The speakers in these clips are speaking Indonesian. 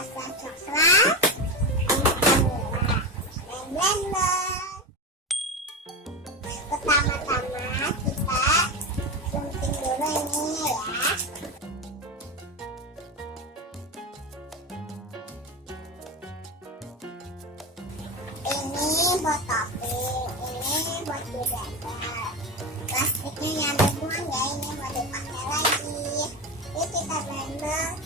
rasa coklat mewah dan blender. Pertama-tama kita gunting dulu ini ya. Ini buat topping, ini buat di blender. Plastiknya yang dibuang ya, ini mau dipakai lagi. Yuk kita blender.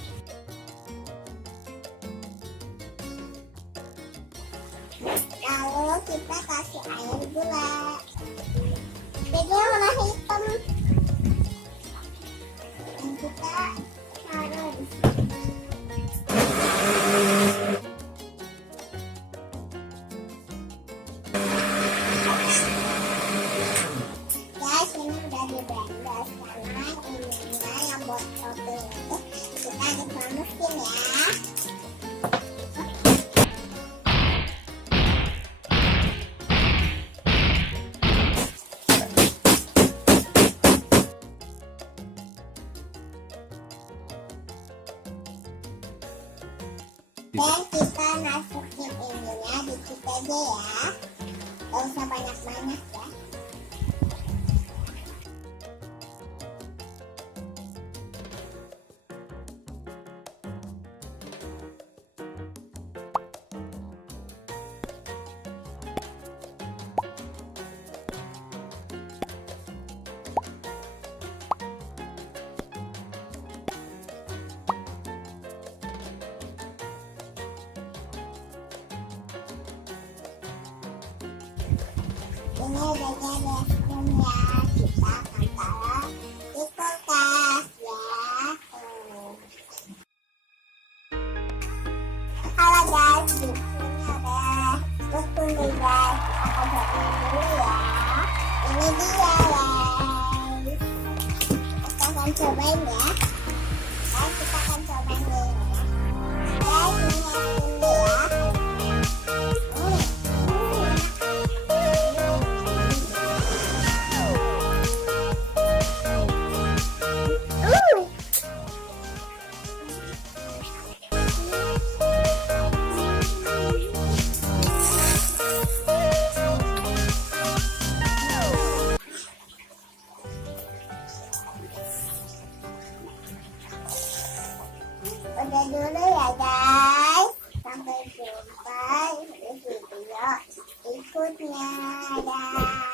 Lalu kita kasih air gula. Jadi warna hitam. Dan kita taruh di sini. Guys, ini udah di blender. Sekarang ininya yang buat topping itu kita dimasukin ya. Dan kita masukin ininya dikit aja ya, gak usah banyak-banyak ya. Ini udah jadi es krim ya, kita akan taruh di kulkas ya. Halo guys, biskuitnya udah betul nih guys, kita cobain dulu ya. Ini dia guys, kita akan cobain ya. Guys, kita akan cobain dulu ya. Guys, ini es krim ya. Udah dulu ya guys, sampai jumpa di video berikutnya. Dadah.